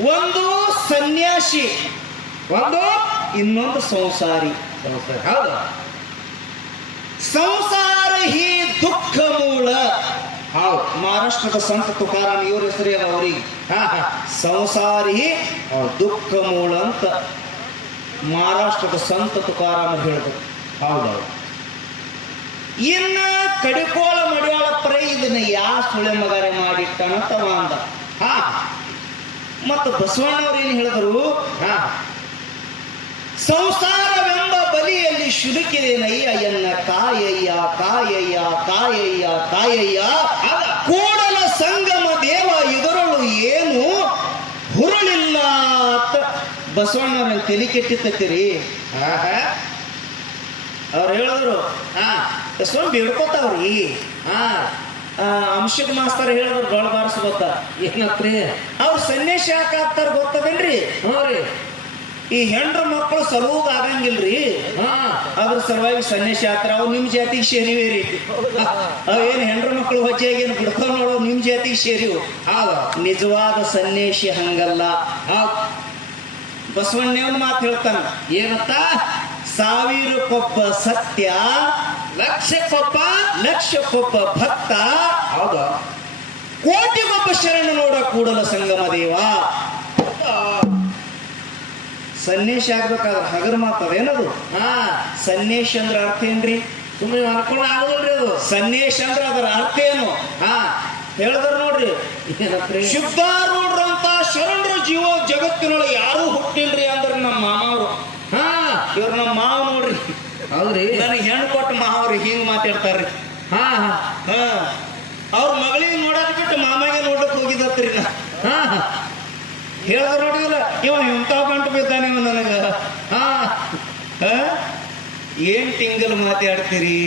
ಒಂದು ಸನ್ಯಾಸಿ ಒಂದು ಇನ್ನೊಂದು ಸಂಸಾರಿ. ಹೌದು? ಸಂಸಾರ ಹಿ ದುಃಖ ಮೂಲ. ಹೌದು. ಮಹಾರಾಷ್ಟ್ರದ ಸಂತ ತುಕಾರಾಮ್ ಇವ್ರ ಹೆಸರು ಅದ ಅವ್ರಿಗೆ. ಸಂಸಾರಿ ದುಃಖ ಮೂಲ ಅಂತ ಮಹಾರಾಷ್ಟ್ರದ ಸಂತ ತುಕಾರಾಮ್ ಹೇಳಿದ್ರು ಹೌದೌದು. ಇನ್ನ ಕಡಿಕೋಳ ಮಡಿವಾಳ ಪ್ರೈ ಇದನ್ನ ಯಾ ಸುಳೆ ಮಗರೆ ಮಾಡಿಟ್ಟನಂತ ಅಂದ. ಹಾ. ಮತ್ತು ಬಸವಣ್ಣವ್ರು ಏನು ಹೇಳಿದರು? ಸಂಸಾರವೆಂಬ ಬಲಿಯಲ್ಲಿ ಶುದುಕಿದೇನಯ್ಯ ಎನ್ನ ಕಾಯಯ್ಯ ಕಾಯಯ್ಯ ಕಾಯಯ್ಯ ಅದ. ಕೂಡಲ ಸಂಗಮ ದೇವ ಇದರೊಳು ಏನು? ಹುರುಳಿಲ್ಲ ಅಂತ ಬಸವಣ್ಣವ್ರ ತಲೆ ಹಾ ಅವ್ರು ಹೇಳಿದ್ರು, ಹಾ, ಸ್ವಾಮಿ ಬೇಡ್ಕೋತಾವ್ರಿ ಹಾ. ಅಂಶಕ್ ಮಾಸ್ತರ್ ಹೇಳಿದ್ರು ಬಹಳ ಬಾರಿಸ್ ಗೊತ್ತ. ಏನತ್ರಿ? ಅವ್ರು ಸನ್ಯಾಸಿ ಯಾಕೆ ಆಗ್ತಾರ ಗೊತ್ತದೇನ್ರಿ? ಹ್ಞೂ ರೀ. ಈ ಹೆಂಡ್ರ ಮಕ್ಕಳು ಸಲುವಾಗ ಆಗಂಗಿಲ್ರಿ. ಹಾ. ಅದ್ರ ಸಲುವಾಗಿ ಸನ್ಯಾಸಿ ಆತರ ಅವು ನಿಮ್ ಜಾತಿಗೆ ಸೇರಿವೆ ರೀ. ಏನ್ ಹೆಂಡ್ರ ಮಕ್ಕಳು ಏನು ಬಿಡ್ತಾವ ನೋಡೋ ನಿಮ್ ಜಾತಿಗೆ ಸೇರಿವು. ಆವ ನಿಜವಾದ ಸನ್ಯಾಸಿ ಹಂಗಲ್ಲ. ಬಸವಣ್ಣವನ್ ಮಾತು ಹೇಳ್ತಾನ ಏನಂತ ಸಾವಿರಕ್ಕೊಬ್ಬ ಸತ್ಯ ಲಕ್ಷಕ್ಕೊಬ್ಬ ಲಕ್ಷಕ್ಕೊಬ್ಬ ಭಕ್ತ. ಹೌದು. ಕೋಟಿಗೊಬ್ಬ ಶರಣ ನೋಡ ಕೂಡಲ ಸಂಗಮ ದೇವ. ಸನ್ನೇಶ ಆಗ್ಬೇಕಾದ್ರೆ ಹಗರ್ ಮಾತದೇನದು ಹಾ. ಸನ್ನೇಶ ಅಂದ್ರ ಅರ್ಥ ಏನ್ರಿ? ಸುಮ್ಮನೆ ಅನ್ಕೊಂಡು ಆಗೋದ್ರಿ ಅದು. ಸನ್ನೇಶ ಅಂದ್ರ ಅದರ ಅರ್ಥ ಏನು? ಹಾ. ಹೇಳಿದ್ರ ನೋಡ್ರಿ. ಏನತ್ರಿ? ಶುದ್ಧಾರೂಢರಂತ ಶರಣರ ಜೀವ ಜಗತ್ತಿನೊಳಗೆ ಯಾರು ಹುಟ್ಟಿಲ್ರಿ ಅಂದ್ರ ನಮ್ಮ ಮಾಮವರು. ಹಾ. ಇವ್ರ ನಮ್ಮ ಮಾವ ನೋಡ್ರಿ. ಹೌದ್ರಿ? ನನಗೆ ಹೆಣ್ಣು ಕೊಟ್ಟ ಮಾವ್ರಿ ಹಿಂಗ್ ಮಾತಾಡ್ತಾರ್ರಿ. ಹಾ ಹಾ. ಹಾ. ಅವ್ರ ಮಗಳಿಗೆ ನೋಡೋದ್ ಬಿಟ್ಟು ಮಾಮಗೆ ನೋಡಕ್ ಹೋಗಿದ್ದತ್ರಿ ನಾ. ಹಾ ಹೇಳಿದ್ರ ನೋಡಿಲ್ಲ ಇವ ಇಂಥ ಕಂಟು ಬಿದ್ದಾನೆ ಇವ ನನಗ. ಹಾ. ಹಾ? ಏನ್ ತಿಂಗಲ್ ಮಾತಾಡ್ತೀರಿ?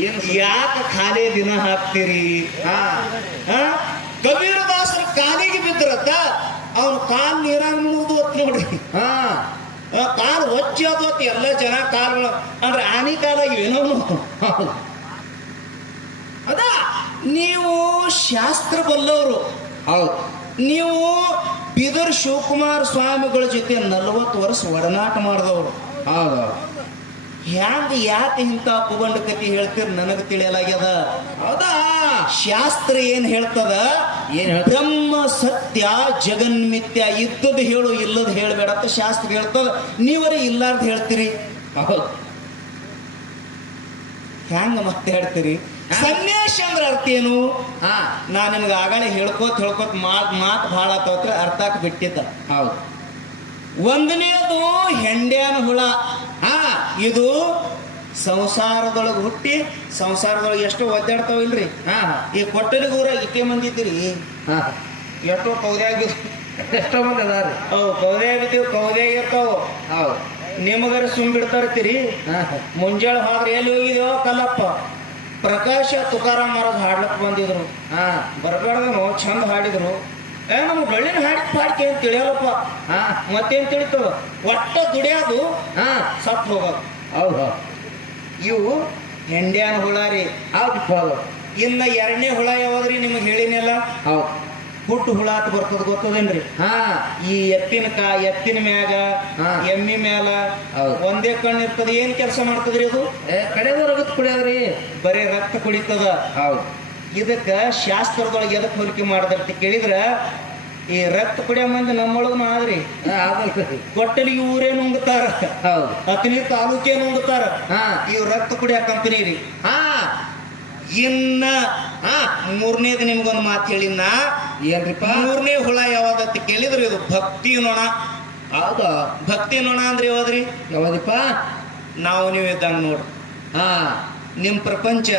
ಏನು ಯಾಕೆ ಖಾಲಿ ದಿನ ಹಾಕ್ತೀರಿ? ಹಾ. ಹಾ? ಕಬೀರ ದಾಸರ ಕಾಲಿಗೆ ಬಿದ್ರತ್ತ ಅವ್ರ ಕಾಲ್ ನೀರಾಗ ಮುಗಿದು ಹೊತ್ತು ನೋಡ್ರಿ. ಹಾ. ಕಾಲ್ ಒಚ್ಚಿ ಅದು ಹೊತ್ತು ಎಲ್ಲ ಜನ ಕಾಲುಗಳು ಅಂದ್ರೆ ಆನಿ ಏನೋ ಹೌದು ಅದ ನೀವು ಶಾಸ್ತ್ರ ಬಲ್ಲವರು. ಹೌದು. ನೀವು ಬಿದರ್ ಶಿವಕುಮಾರ್ ಸ್ವಾಮಿಗಳ ಜೊತೆ ನಲವತ್ತು ವರ್ಷ ಒಡನಾಟ ಮಾಡಿದವರು. ಹೌದು. ಹ್ಯಾಂಗ ಯಾಕೆ ಇಂಥ ಕುಗಂಡ ಕತಿ ಹೇಳ್ತೀರಿ ನನಗೆ ತಿಳಿಯಲಾಗ್ಯದ? ಹೌದಾ? ಶಾಸ್ತ್ರ ಏನ್ ಹೇಳ್ತದ? ಏನ್? ಬ್ರಹ್ಮ ಸತ್ಯ ಜಗನ್ಮಿತ್ಯ ಇದ್ದದ್ದು ಹೇಳು ಇಲ್ಲದ ಹೇಳಬೇಡ ಅಂತ ಶಾಸ್ತ್ರ ಹೇಳ್ತದ. ನೀವರೇ ಇಲ್ಲಾರ್ದು ಹೇಳ್ತೀರಿ? ಹೌದು. ಹ್ಯಾಂಗ ಮತ್ತೆ ಹೇಳ್ತೀರಿ? ಸನ್ಯಾಸ ಅಂದ್ರ ಅರ್ಥ ಏನು? ಹಾ. ನಾ ನಿಮ್ಗೆ ಆಗಳೇ ಹೇಳ್ಕೋತ ಹೇಳ್ಕೋತ ಮಾತ್ ಮಾತು ಭಾಳ ಆತವತ್ರ ಅರ್ಥಕ್ಕೆ ಬಿಟ್ಟಿದ್ದ. ಹೌದು. ಒಂದನೇದು ಹೆಂಡ್ಯಾನ ಹುಳ. ಹಾ. ಇದು ಸಂಸಾರದೊಳಗೆ ಹುಟ್ಟಿ ಸಂಸಾರದೊಳಗೆ ಎಷ್ಟು ಒದ್ದಾಡ್ತಾವಿಲ್ರಿ ಹಾ. ಈ ಕೊಟ್ಟರಿಗೂರ ಇಟ್ಟೆ ಮಂದಿದ್ದೀರಿ? ಹಾ. ಎಷ್ಟೋ ಕೌದ್ಯಾಗ ಎಷ್ಟೋ ಮಂದಿ ಅದಾರ? ಅವು ಕೌದ್ಯಾಗ ಬಿದ್ದೀವಿ ಕೌದ್ಯಾಗ ಇರ್ತಾವ. ಹೌದು. ನಿಮಗರ ಸುಮ್ ಬಿಡ್ತಾರತ್ತೀರಿ ಹಾ ಮುಂಜಾಳೆ ಹೋದ್ರೆ ಎಲ್ಲಿ ಹೋಗಿದ್ಯೋ ಕಲ್ಲಪ್ಪ. ಪ್ರಕಾಶ ತುಕಾರಾಮ್ ಮಹಾರಾಜ್ ಹಾಡ್ಲಕ್ ಬಂದಿದ್ರು. ಹಾ. ಬರ್ಬಾರ್ದನು ಚಂದ ಹಾಡಿದ್ರು. ಏ ನಮ್ಮ ಬೆಳ್ಳಿನ ಹಾಡಿ ಪಾಡ್ಕೆ ಅಂತ ತಿಳಿಯಲ್ಲಪ್ಪ. ಹಾ. ಮತ್ತೇನ್ ತಿಳಿತದ ಒಟ್ಟ ದುಡಿಯೋದು ಹಾ. ಸತ್ ಹೋಗೋದು. ಹೌದು. ಇವು ಹೆಂಡ್ಯಾನ ಹುಳ ರೀ. ಹೌದು ಹೌದು. ಇನ್ನ ಎರಡನೇ ಹುಳ ಯಾವ್ದ್ರಿ ನಿಮಗೆ ಹೇಳಿನಲ್ಲ? ಹೌದು. ಹುಟ್ಟು ಹುಳ ಅಂತ ಬರ್ತದ ಗೊತ್ತದೇನ್ರಿ? ಹಾ. ಈ ಎತ್ತಿನ ಕಾ ಎತ್ತಿನ ಮ್ಯಾಗ. ಎಮ್ಮಿ ಮ್ಯಾಲ. ಒಂದೇ ಕಣ್ಣು ಇರ್ತದ ಏನ್ ಕೆಲಸ ಮಾಡ್ತದ್ರಿ ಅದು? ಕಡೆದ ರಗತ್ ಕುಡಿಯೋದ್ರಿ ಬರೀ ರಕ್ತ ಕುಡಿತದ. ಹೌದು. ಇದಕ್ಕ ಶಾಸ್ತ್ರದೊಳಗೆ ಎದಕ್ ಹೋಲಿಕೆ ಮಾಡದಂತ ಕೇಳಿದ್ರ ಈ ರಕ್ತ ಕುಡಿಯೋ ಮಂದಿ ನಮ್ಮೊಳಗ ಅದಲ್ರಿ ಕೊಟ್ಟಲಿಗೆ ಊರೇ ನುಂಗುತ್ತಾರ ಹೌದು. ಅತನಿ ತಾಲೂಕೇ ನುಂಗ್ತಾರ. ಹಾ. ಇವ್ ರಕ್ತ ಕುಡಿಯೋ ಕಂಪನಿ ರೀ. ಹಾ. ಇನ್ನ ಹಾ ಮೂರನೇದು ನಿಮ್ಗೊಂದು ಮಾತು ಹೇಳಿನ ಏನ್ರಿಪ್ಪ? ಮೂರನೇ ಹುಳ ಯಾವ್ದಂತ ಕೇಳಿದ್ರು ಇದು ಭಕ್ತಿ ನೋಣ. ಹೌದ? ಭಕ್ತಿ ನೋಣ ಅಂದ್ರೆ ಯಾವ್ದ್ರಿ? ಯಾವ್ದಿಪ್ಪ ನಾವು ನೀವು ಇದ್ದಂಗ ನೋಡ್ರಿ ಹಾ. ನಿಮ್ ಪ್ರಪಂಚ.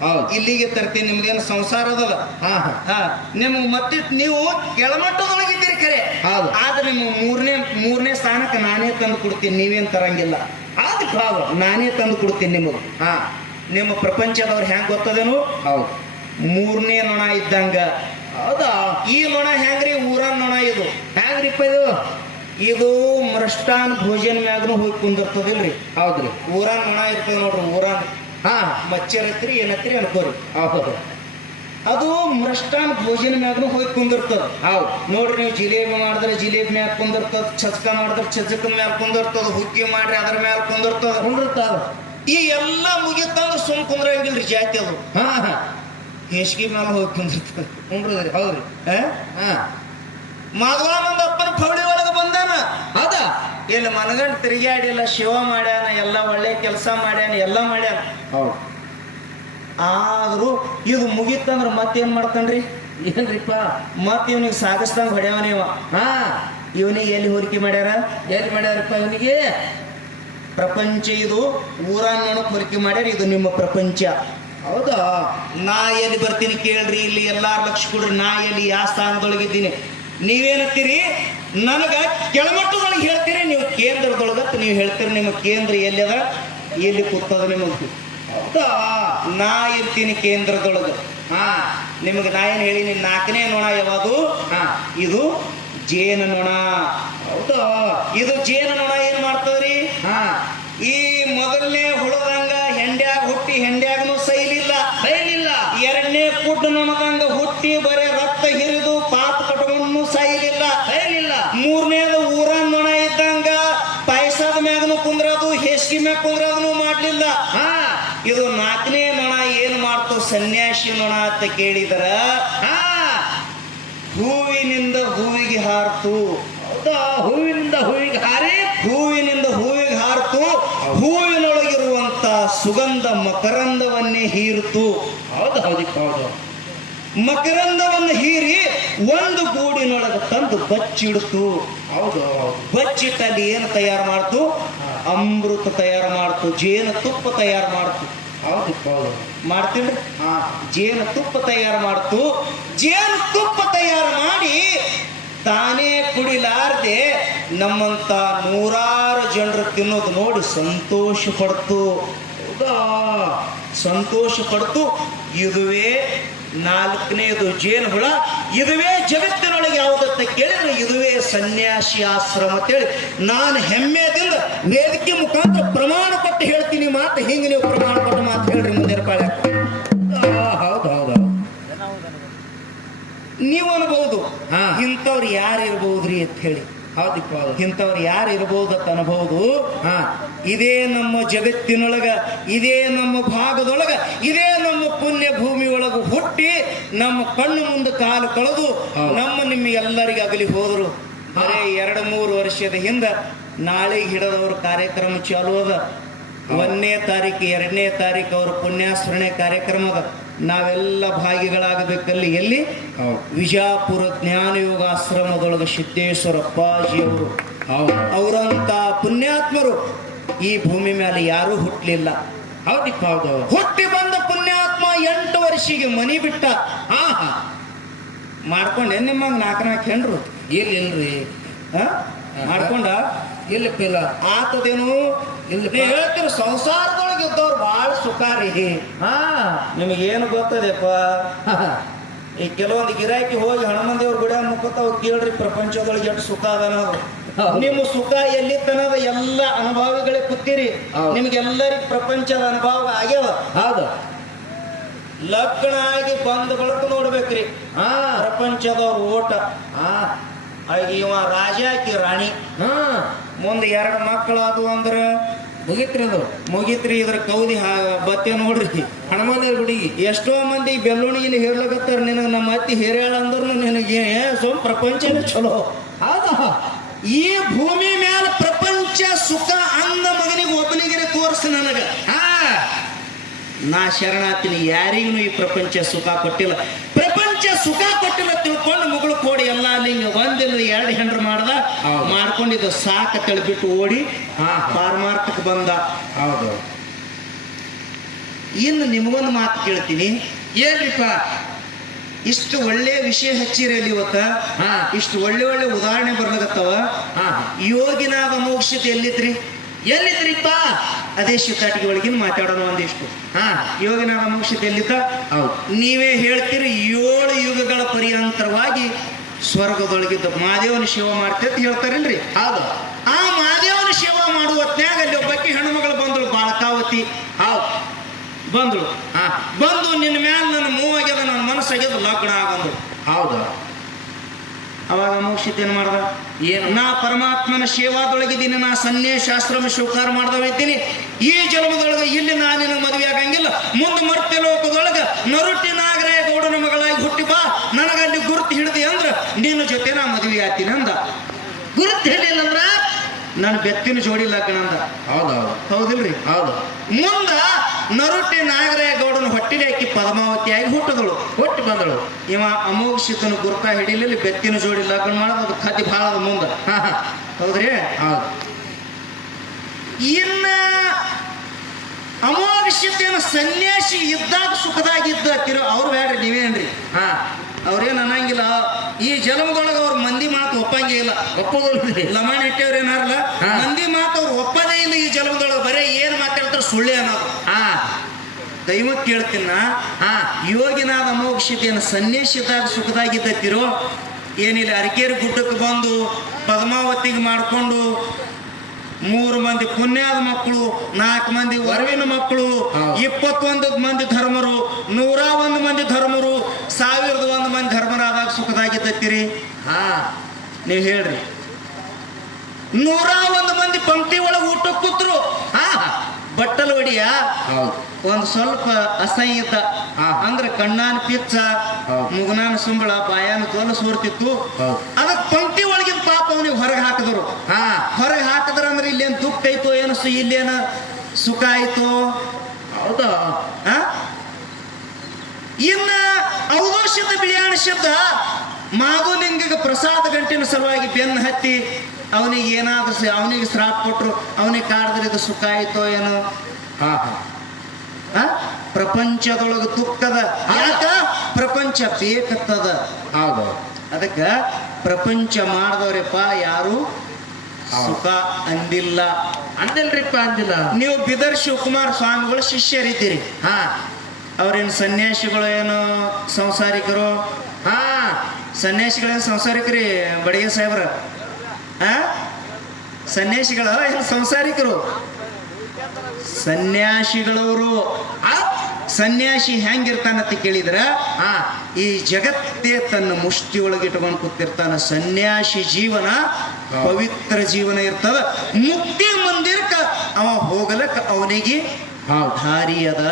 ಹೌದು. ಇಲ್ಲಿಗೆ ತರ್ತೀನಿ ನಿಮ್ದೇನು ಸಂಸಾರ ಅದಲ್ಲ? ಹಾ ಹಾ. ಹಾ. ನಿಮ್ಗೆ ಮತ್ತೆ ನೀವು ಕೆಳಮಟ್ಟದೊಳಗಿದ್ದೀರಿ ಕರೆ. ಹೌದು. ಆದ್ರೆ ನಿಮ್ಗೆ ಮೂರನೇ ಮೂರನೇ ಸ್ಥಾನಕ್ಕೆ ನಾನೇ ತಂದು ಕೊಡ್ತೀನಿ ನೀವೇನ್ ತರಂಗಿಲ್ಲ. ಹೌದು ಭಾವ ನಾನೇ ತಂದು ಕೊಡ್ತೀನಿ ನಿಮಗೆ. ಹಾ. ನಿಮ್ಮ ಪ್ರಪಂಚದವ್ರು ಹೆಂಗ್ ಗೊತ್ತದೇನು? ಹೌದು. ಮೂರನೇ ನೊಣ ಇದ್ದಂಗ. ಹೌದಾ? ಈ ನೊಣ ಹೆಂಗ್ರಿ? ಊರ ನೊಣ ಇದು. ಹೆಂಗ್ರಿಪ್ಪ ಇದು? ಇದು ಮೃಷ್ಟಾನ್ ಭೋಜನ ಮ್ಯಾಗನು ಹೋಗಿ ಕುಂದಿರ್ತದಿಲ್ರಿ. ಹೌದ್ರಿ. ಊರಾನ್ ನೊಣ ಇರ್ತದ ನೋಡ್ರಿ ಊರಾನ್ ಹಾ ಮಚ್ಚರ್ ಐತ್ರಿ ಏನತ್ರಿ ಅನ್ಕೋರಿ. ಹೌದು. ಅದು ಮೃಷ್ಟಾನ್ ಭೋಜನ ಮ್ಯಾಗನು ಹೋಗಿ ಕುಂದಿರ್ತದ. ಹೌದು. ನೋಡ್ರಿ ನೀವು ಜಿಲೇಬಿ ಮಾಡಿದ್ರೆ ಜಿಲೇಬಿ ಮ್ಯಾಗ ಕುಂದಿರ್ತದ ಛಚ್ಕ ಮಾಡಿದ್ರೆ ಚಚಕನ ಮ್ಯಾಗ ಕುಂದಿರ್ತದ ಹುಗ್ಗಿ ಮಾಡ್ರಿ ಅದ್ರ ಮ್ಯಾಲ ಕುಂದಿರ್ತದ. ಕುಂದಿರ್ತದ. ಈ ಎಲ್ಲ ಮುಗಿತಂದ್ರೆ ಸುಮ್ ಕುಂದ್ರಂಗಿಲ್ರಿ ಜಾತಿ ಅದು. ಹಾ ಹಾ. ಹೇಸಿಗೆ ಮ್ಯಾಲ ಹೋಗಿ ಕುಂದಿರ್ತಾರೆ ಕುಂಡ್ರದ್ರಿ ಹೌದ್ರಿ? ಮಾಧವ ಮಾಧವಾನಂದ ಅಪ್ಪನ ಫವಳಿ ಒಳಗೆ ಬಂದಾನ. ಅದ ಇಲ್ಲಿ ಮನಗಂಡ್ ತಿರುಗಾಡಿಲ್ಲ ಶಿವ ಮಾಡ್ಯಾನ ಎಲ್ಲ ಒಳ್ಳೆ ಕೆಲಸ ಮಾಡ್ಯಾನ ಎಲ್ಲ ಮಾಡ್ಯಾನ. ಹೌದು. ಆದ್ರೂ ಇದು ಮುಗಿತಂದ್ರ ಮತ್ತೇನ್ ಮಾಡ್ತಾನ್ರಿ? ಏನ್ರಿಪ್ಪ? ಮತ್ ಇವನಿಗೆ ಸಾಗಿಸ್ದಂಗ ಹೊಡ್ಯಾವನ ಇವ ಹಾ. ಇವನಿಗೆ ಎಲ್ಲಿ ಹೋಲಿಕೆ ಮಾಡ್ಯಾರ? ಎಲ್ಲಿ ಮಾಡ್ಯಾರಪ್ಪ ಇವನಿಗೆ? ಪ್ರಪಂಚ ಇದು ಊರನ್ನ ಹೋಲಿಕೆ ಮಾಡ್ಯಾರ ಇದು ನಿಮ್ಮ ಪ್ರಪಂಚ. ಹೌದಾ? ನಾ ಎಲ್ಲಿ ಬರ್ತೀನಿ ಕೇಳ್ರಿ, ಇಲ್ಲಿ ಎಲ್ಲಾರು ಲಕ್ಷ ಕೊಡ್ರಿ ನಾ ಎಲ್ಲಿ ಯಾವ ಸ್ಥಾನದೊಳಗಿದ್ದೀನಿ? ನೀವೇನತ್ತೀರಿ? ನನಗ ಕೆಳಮಟ್ಟದೊಳಗೆ ಹೇಳ್ತೀರಿ, ನೀವು ಕೇಂದ್ರದೊಳಗತ್ತು ನೀವು ಹೇಳ್ತೀರಿ, ನಿಮ್ಮ ಕೇಂದ್ರ ಎಲ್ಲಿ ಅದ? ಎಲ್ಲಿ ಕೂತದ ನಿಮಗೆ? ಹೌದಾ? ನಾ ಇರ್ತೀನಿ ಕೇಂದ್ರದೊಳಗೆ. ಹಾ, ನಿಮಗೆ ನಾ ಏನು ಹೇಳೀನಿ? ನಾಲ್ಕನೇ ನೋಣ ಯಾವುದು? ಹಾ, ಇದು ಜೇನು ನೋಣ. ಹೌದಾ? ಇದು ಜೇನು ನೊಣ ಏನ್ ಮಾಡ್ತದ್ರಿ ಹಾ ಈ ಮೊದಲನೇ ಹುಳದಂಗ ಹೆಂಡ್ಯಾಗ ಹುಟ್ಟಿ ಹೆಂಡ್ಯಾಗನು ಸೈಲಿಲ್ಲ ಬೈಲಿಲ್ಲ ಎರಡನೇ ಕುಡ್ ನೊಣದಂಗ ಹುಟ್ಟಿ ಬರೇ ರಕ್ತ ಹಿರಿದು ಪಾಪ ಕಟ್ಕೊಂಡು ಸಾಯಲಿಲ್ಲ ಬೈಲಿಲ್ಲ ಮೂರನೇದು ಊರನ್ ನೊಣ ಇದ್ದಂಗ ಪಾಯಸದ ಮ್ಯಾಗನು ಕುಂದ್ರದು ಹೇಸಿಗೆ ಮ್ಯಾಗ ಕುಂದ್ರದನು ಮಾಡ್ಲಿಲ್ಲ ಹಾ ಇದು ನಾಲ್ಕನೇ ನೊಣ ಏನ್ ಮಾಡ್ತು ಸನ್ಯಾಸಿ ನೊಣ ಅಂತ ಕೇಳಿದರ ಹಾ ಹೂವಿನಿಂದ ಹೂವಿಗೆ ಹಾರ್ತು ಹೌದಾ ಹೂವಿನಿಂದ ಹೂವಿಗೆ ಹಾರಿ ಹೂವಿನಿಂದ ಹೂವಿಗೆ ಹಾರ್ತು ಹೂವಿನೊಳಗಿರುವಂತ ಸುಗಂಧ ಹೀರಿತು ಹೌದು ಹೌದಿಪ್ಪ ಹೌದು. ಮಕರಂದವನ್ನು ಹೀರಿ ಒಂದು ಗೂಡಿನೊಳಗೆ ತಂದು ಬಚ್ಚಿಡ್ತು. ಹೌದು ಹೌದು. ಬಚ್ಚಿಟ್ಟಲ್ಲಿ ಏನು ತಯಾರು ಮಾಡ್ತು? ಅಮೃತ ತಯಾರು ಮಾಡ್ತು ಜೇನು ತುಪ್ಪ ತಯಾರು ಮಾಡ್ತು. ಹೌದಿಪ್ಪ ಹೌದು. ಮಾಡ್ತೀವಿ ಹಾ. ಜೇನು ತುಪ್ಪ ತಯಾರು ಮಾಡ್ತು. ಜೇನು ತುಪ್ಪ ತಯಾರು ಮಾಡಿ ತಾನೇ ಕುಡಿಲಾರ್ದೆ ನಮ್ಮಂತ ನೂರಾರು ಜನರು ತಿನ್ನೋದು ನೋಡಿ ಸಂತೋಷ ಪಡ್ತು. ಹೌದಾ? ಸಂತೋಷ ಪಡ್ತು ಇದುವೇ ನಾಲ್ಕನೇದು ಜೇನು ಹುಳ ಇದುವೇ ಜಗತ್ತಿನೊಳಗೆ ಯಾವುದತ್ತ ಕೇಳಿದ್ರೆ ಇದುವೇ ಸನ್ಯಾಸಿ ಆಶ್ರಮ ಅಂತೇಳಿ ನಾನು ಹೆಮ್ಮೆದಿಂದ ವೇದಿಕೆ ಮುಖಾಂತರ ಪ್ರಮಾಣ ಕೊಟ್ಟು ಹೇಳ್ತೀನಿ ಮಾತು ಹಿಂಗೆ ನೀವು ಪ್ರಮಾಣ ಕೊಟ್ಟು ಮಾತು ಹೇಳ್ರಿ ಮುಂದೆ ಪಾಳೆ ಹೌದು? ಹೌದು ನೀವು ಅನ್ಬಹುದು ಹಾ. ಇಂಥವ್ರು ಯಾರು ಇರ್ಬಹುದ್ರಿ ಅಂತ ಹೇಳಿ. ಇಂಥವ್ರು ಯಾರು ಇರ್ಬೋದು ಅಂತ ಅನ್ಬಹುದು ಹಾ ಇದೇ ನಮ್ಮ ಜಗತ್ತಿನೊಳಗ ಇದೇ ನಮ್ಮ ಭಾಗದೊಳಗ ಇದೇ ನಮ್ಮ ಪುಣ್ಯ ಭೂಮಿ ಒಳಗ ಹುಟ್ಟಿ ನಮ್ಮ ಕಣ್ಣು ಮುಂದೆ ಕಾಲು ಕಳೆದು ನಮ್ಮ ನಿಮ್ಮ ಎಲ್ಲರಿಗೆ ಅಗಲಿ ಹೋದರು. ಬರೇ ಎರಡು ಮೂರು ವರ್ಷದ ಹಿಂದ ನಾಳೆಗೆ ಹಿಡದವ್ರ ಕಾರ್ಯಕ್ರಮ ಚಾಲು ಅದ. ಒಂದನೇ ತಾರೀಕು ಎರಡನೇ ತಾರೀಕು ಅವ್ರ ಪುಣ್ಯಾಸ್ಮರಣೆ ಕಾರ್ಯಕ್ರಮದ ನಾವೆಲ್ಲ ಭಾಗಿಗಳಾಗಬೇಕಲ್ಲಿ ಎಲ್ಲಿ? ಹೌದು. ವಿಜಾಪುರ ಜ್ಞಾನಯೋಗಾಶ್ರಮದೊಳಗೆ ಸಿದ್ದೇಶ್ವರ ಅಪ್ಪಾಜಿಯವರು ಹೌದು. ಅವರಂತ ಪುಣ್ಯಾತ್ಮರು. ಈ ಭೂಮಿ ಮೇಲೆ ಯಾರೂ ಹುಟ್ಟಲಿಲ್ಲ ಹೌದಿಪ್ಪ ಹೌದು ಹುಟ್ಟಿ ಬಂದ ಪುಣ್ಯಾತ್ಮ ಎಂಟು ವರ್ಷಿಗೆ ಮನಿ ಬಿಟ್ಟ. ಹಾ ಹಾ ಮಾಡ್ಕೊಂಡೆ ನಿಮ್ಮ ನಾಲ್ಕು ನಾಲ್ಕು ಹೆಣ್ರು? ಇಲ್ಲಿ ಇಲ್ರಿ? ಮಾಡ್ಕೊಂಡ? ಇಲ್ಲಿ ಇಲ್ಲ ಆತದೇನು ಇಲ್ಲ ಹೇಳ್ತೀರಿ ಸಂಸಾರದೊಳಗೆ ಇದ್ದವ್ರು ಭಾಳ ಸುಖ ರೀ ಹಾ ನಿಮಗೇನು ಗೊತ್ತದೆಪ್ಪ? ಈ ಕೆಲವೊಂದು ಗಿರಾಕಿ ಹೋಗಿ ಹಣಮಂದಿಯವ್ರ ಗುಡ ಮುಖತ ಅವ್ರು ಕೇಳ್ರಿ ಪ್ರಪಂಚದೊಳಗೆ ಎಷ್ಟು ಸುಖ ಅದ ಅನ್ನೋದು. ನಿಮ್ಮ ಸುಖ ಎಲ್ಲಿತ್ತನ್ನೋದು ಎಲ್ಲ ಅನುಭವಿಗಳೇ ಕೂತೀರಿ. ನಿಮ್ಗೆಲ್ಲರಿಗೂ ಪ್ರಪಂಚದ ಅನುಭವ ಆಗ್ಯಾವ. ಹೌದು. ಲಕ್ಷಣ ಆಗಿ ಬಂದ ಬಳಕ ನೋಡ್ಬೇಕ್ರಿ. ಹಾ. ಪ್ರಪಂಚದವ್ರ ಓಟ. ಹಾ. ಇವ ರಾಜ ಆಕಿ ರಾಣಿ. ಹಾ. ಮುಂದೆ ಎರಡು ಮಕ್ಕಳಾದವು ಅಂದ್ರ ಮುಗಿತ್ರಿ ಅದು ಮುಗಿತ್ರಿ ಇದ್ರ ಕೌದಿ ಬತ್ತೆ ನೋಡ್ರಿ. ಹನುಮಾನ ಗುಡಿಗೆ ಎಷ್ಟೋ ಮಂದಿ ಬೆಲ್ಲುಣಿಗಿಲಿ ಹೇರ್ಲಕತ್ತಾರ. ನಿನಗೆ ನಮ್ಮ ಅತ್ತಿ ಹೇರ್ಯಾಳ ಅಂದ್ರೂ ನಿನಗೆ ಸೋಮ್ ಪ್ರಪಂಚನೇ ಚಲೋ ಆದ ಈ ಭೂಮಿ ಮ್ಯಾಲ ಪ್ರಪಂಚ, ಸುಖ, ಅಂದ ಮಗನಿಗೆ ಒಬ್ಬನಿಗೆ ತೋರಿಸ್ ನನಗೆ. ಹಾ, ನಾ ಶರಣಾತಿನಿ ಯಾರಿಗೂ ಈ ಪ್ರಪಂಚ ಸುಖ ಕೊಟ್ಟಿಲ್ಲ. ಸುಖ ಕೊಟ್ಟಿಲ್ಲ ತಿಳ್ಕೊಂಡು ಮುಗಳು ಕೋಡಿ ಎಲ್ಲ ನಿಂಗೆ ಒಂದಿಲ್ಲ ಎರಡು ಹೆಂಡ್ರ ಮಾಡ್ದ? ಮಾಡ್ಕೊಂಡಿದ್ದ ಸಾಕ ತಳ್ಬಿಟ್ಟು ಓಡಿ ಹಾ. ಪಾರಮಾರ್ಥಕ್ಕೆ ಬಂದ. ಹೌದು. ಇನ್ನು ನಿಮಗೊಂದು ಮಾತು ಕೇಳ್ತೀನಿ. ಏನ್ರಿಪ್ಪ ಇಷ್ಟು ಒಳ್ಳೆ ವಿಷಯ ಹಚ್ಚಿರಲಿ ಇವತ್ತ? ಹಾ. ಇಷ್ಟು ಒಳ್ಳೆ ಒಳ್ಳೆ ಉದಾಹರಣೆ ಬರ್ಲಾಗತ್ತವ? ಯೋಗಿನಾಗ ಮೋಕ್ಷತೆ ಎಲ್ಲಿದ್ರಿ ಎಲ್ಲಿದ್ರಿಪ್ಪ ಅದೇ ಶಿವತಾಟಿಗೆ ಒಳಗಿನ ಮಾತಾಡೋಣ ಒಂದಿಷ್ಟು. ಹಾ. ಯೋಗಿನಾಗ ಮೋಕ್ಷತೆ ಎಲ್ಲಿದ್ದ ಹೌದು. ನೀವೇ ಹೇಳ್ತೀರಿ ಸ್ವರ್ಗದೊಳಗಿದ್ದ ಮಾದೇವನ ಸೇವಾ ಅಂತ ಹೇಳ್ತಾರಿಲ್ರಿ. ಹೌದು. ಆ ಮಹಾದೇವನ ಸೇವಾ ಮಾಡುವ ಹೊತ್ನ್ಯಾಗ ಅಲ್ಲಿ ಒಬ್ಬಕ್ಕೆ ಹೆಣ್ಮಗಳು ಬಂದಳು ಬಾಳಕಾವತಿ ಹೌದು. ಬಂದಳು. ಹಾ. ಬಂದು ನಿನ್ನ ಮ್ಯಾಲ ನನ್ನ ಮೂವಾಗ್ಯದ ನನ್ನ ಮನಸ್ಸಾಗ್ಯದ ಲಗ್ನ ಆಗಂದು ಹೌದು. ಅವಾಗ ಮೋಕ್ಷಿದ್ದೇನು ಮಾಡ್ದ? ಏನು? ನಾ ಪರಮಾತ್ಮನ ಸೇವಾದೊಳಗಿದ್ದೀನಿ, ನಾ ಸನ್ನೇ ಶಾಸ್ತ್ರ ಸ್ವೀಕಾರ ಮಾಡ್ದವಿದ್ದೀನಿ ಈ ಜನ್ಮದೊಳಗೆ ಇಲ್ಲಿ ನಾ ನಿನ್ನ ಮದುವೆ ಆಗಂಗಿಲ್ಲ. ಮುಂದೆ ಮರ್ತ್ಯ ಲೋಕದೊಳಗೆ ನರುಟ್ಟಿ ನಾಗರಾಯ ಗೌಡನ ಮಗಳಾಗಿ ಹುಟ್ಟಿ ಬಾ. ನನಗಲ್ಲಿ ಗುರುತು ಹಿಡಿದೆ ಅಂದ್ರೆ ನಿನ್ನ ಜೊತೆ ನಾ ಮದುವೆ ಆತೀನಿ ಅಂದ. ಗುರುತ್ ಹೇಳಿಲ್ಲ ಅಂದ್ರ ನಾನು ಬೆತ್ತಿನ ಜೋಡಿ ಲಗ್ನ ಅಂದ. ಹೌದೌದು ಹೌದಿಲ್ರಿ? ಹೌದು. ಮುಂದ ನರುಟ್ಟಿ ನಾಗರಾಯ ಗೌಡನ ಹೊಟ್ಟಿಗೆ ಹಾಕಿ ಪದ್ಮಾವತಿ ಆಗಿ ಹುಟ್ಟಿದಳು. ಹುಟ್ಟಿ ಬಂದಳು. ಇವ ಅಮೋಘ ಸಿದ್ಧನ ಗುರುತ ಹಿಡಿಲಿಲ್ಲ ಬೆತ್ತಿನ ಜೋಡಿ ಲಗ್ನ ಮಾಡೋದು ಅದು ಕತಿ ಭಾಳ ಅದ ಮುಂದ. ಹಾ ಹಾ. ಹೌದ್ರಿ? ಹೌದು. ಇನ್ನ ಅಮೋಘ ಸಿದ್ಧನ ಸನ್ಯಾಸಿ ಇದ್ದಾಗ ಸುಖದಾಗಿದ್ದ ತಿರು ಅವ್ರು ಬೇಡ್ರಿ ನೀವೇನ್ರಿ? ಹಾ. ಅವ್ರೇನು ಅನ್ನಂಗಿಲ್ಲ ಈ ಜನ್ಮದೊಳಗೆ ಅವ್ರ ಮಂದಿ ಮಾತು ಒಪ್ಪಂಗೆ ಇಲ್ಲ. ಒಪ್ಪೋದಿಲ್ರಿ. ಲಮಾಣಿ ಇಟ್ಟವ್ರ ಏನಾರಲ್ಲ ಮಂದಿ ಮಾತು ಅವ್ರು ಒಪ್ಪದೇ ಇಲ್ಲ ಈ ಜನ್ಮದೊಳಗೆ ಬರೇ ಏನ್ ಮಾತಾಡ್ತಾರೆ ಸುಳ್ಳೆ ಅನ್ನೋದು. ಹಾ. ದೈವಕ್ಕೆ ಕೇಳ್ತೀನ ಹಾ. ಯೋಗಿನಾದ ಸಿದ್ಧಿಯನ್ನು ಸನ್ಯಾಸಿದಾಗ ಸುಖದಾಗಿದ್ದತ್ತಿರೋ ಏನಿಲ್ಲ ಅರಕೇರಿ ಗುಡ್ಡಕ್ಕೆ ಬಂದು ಪದ್ಮಾವತಿಗೆ ಮಾಡಿಕೊಂಡು ಮೂರು ಮಂದಿ ಪುಣ್ಯಾದ ಮಕ್ಕಳು ನಾಲ್ಕು ಮಂದಿ ವರವಿನ ಮಕ್ಕಳು. ಇಪ್ಪತ್ತೊಂದು ಮಂದಿ ಧರ್ಮರು ನೂರ ಒಂದು ಮಂದಿ ಧರ್ಮರು ಸಾವಿರದ ಒಂದು ಮಂದಿ ಧರ್ಮರಾದಾಗ ಸುಖದಾಗಿದ್ದತ್ತಿರಿ ಹಾ ನೀವು ಹೇಳ್ರಿ. ನೂರ ಒಂದು ಮಂದಿ ಪಂಕ್ತಿ ಒಳಗೆ ಊಟ ಕೂತ್ರು. ಹಾ ಬಟ್ಟಲ್ ಒಡಿಯ? ಒಂದು ಸ್ವಲ್ಪ ಅಸಂಹಿತ ಅಂದ್ರೆ ಕಣ್ಣಾನ ಪಿಚ್ಚ. ಮುಗನಾನ ಸುಂಬಳ ಬಾಯಾನ ತೋಲ ಸೋರ್ತಿತ್ತು. ಅದಕ್ ಪಂಕ್ತಿ ಒಳಗಿನ ಪಾಪ ಅವನಿಗೆ ಹೊರಗೆ ಹಾಕಿದ್ರು. ಹಾ. ಹೊರಗೆ ಹಾಕಿದ್ರ ಅಂದ್ರೆ ಇಲ್ಲೇನು ದುಃಖ ಐತೋ ಏನು ಸು ಇಲ್ಲೇನ ಸುಖ ಆಯ್ತು? ಹೌದಾ? ಇನ್ನ ಔದೋಷದ ಬಿಳಿಯಾಣ ಶಬ್ದ ಮಾಧುಲಿಂಗಗೆ ಪ್ರಸಾದ ಗಂಟಿನ ಸಲುವಾಗಿ ಬೆನ್ನು ಹತ್ತಿ ಅವನಿಗೆ ಏನಾದ್ರೂ ಅವನಿಗೆ ಶ್ರಾಪ್ ಕೊಟ್ರು ಅವನಿಗೆ ಕಾಡಿದ್ರೆ ಇದು ಸುಖ ಆಯ್ತೋ ಏನೋ? ಹಾ ಹಾ. ಆ? ಪ್ರಪಂಚದೊಳಗ ತುಕ್ಕದ ಯಾಕ? ಪ್ರಪಂಚ ಬೇಕತ್ತದ. ಹೌದು. ಅದಕ್ಕ ಪ್ರಪಂಚ ಮಾಡಿದವ್ರಪ್ಪ ಯಾರು? ಸುಖ ಅಂದಿಲ್ಲ. ಅಂದಿಲ್ರಿಪ್ಪ ಅಂದಿಲ್ಲ. ನೀವು ಬಿದರ್ ಶಿವಕುಮಾರ್ ಸ್ವಾಮಿಗಳ ಶಿಷ್ಯರಿದ್ದೀರಿ. ಹಾ. ಅವ್ರೇನು ಸನ್ಯಾಸಿಗಳು ಏನು ಸಂಸಾರಿಕರು? ಹಾ. ಸನ್ಯಾಸಿಗಳೇನು ಸಂಸಾರಿಕರಿ ಬಡಿಗೆ ಸಾಹೇಬ್ರ? ಆ? ಸನ್ಯಾಸಿಗಳ ಸಂಸಾರಿಕರು. ಸನ್ಯಾಸಿಗಳವರು. ಆ? ಸನ್ಯಾಸಿ ಹೆಂಗಿರ್ತಾನಂತ ಕೇಳಿದ್ರ? ಆ ಈ ಜಗತ್ತೇ ತನ್ನ ಮುಷ್ಟಿ ಒಳಗೆ ಇಟ್ಕೊಂಡು ಕೂತಿರ್ತಾನ. ಸನ್ಯಾಸಿ ಜೀವನ. ಪವಿತ್ರ ಜೀವನ ಇರ್ತದ. ಮುಕ್ತಿ ಮಂದಿರಕ್ಕ ಅವ ಹೋಗಲಕ್ಕ ಅವನಿಗೆ ದಾರಿ ಅದ.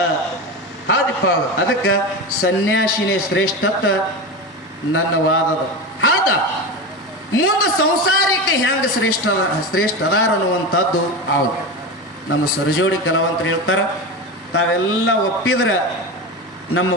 ಅದಕ್ಕ ಸನ್ಯಾಸಿನೇ ಶ್ರೇಷ್ಠತ್ತ ನನ್ನ ವಾದದ. ಆದ, ಮುಂದೆ ಸಂಸಾರಕ್ಕೆ ಹೆಂಗ್ ಶ್ರೇಷ್ಠ ಶ್ರೇಷ್ಠ ಅದಾರ ಅನ್ನುವಂಥದ್ದು, ಹೌದು. ನಮ್ಮ ಸರಜೋಡಿ ಕಲಾವಂತರು ಹೇಳ್ತಾರೆ, ತಾವೆಲ್ಲ ಒಪ್ಪಿದ್ರೆ ನಮ್ಮ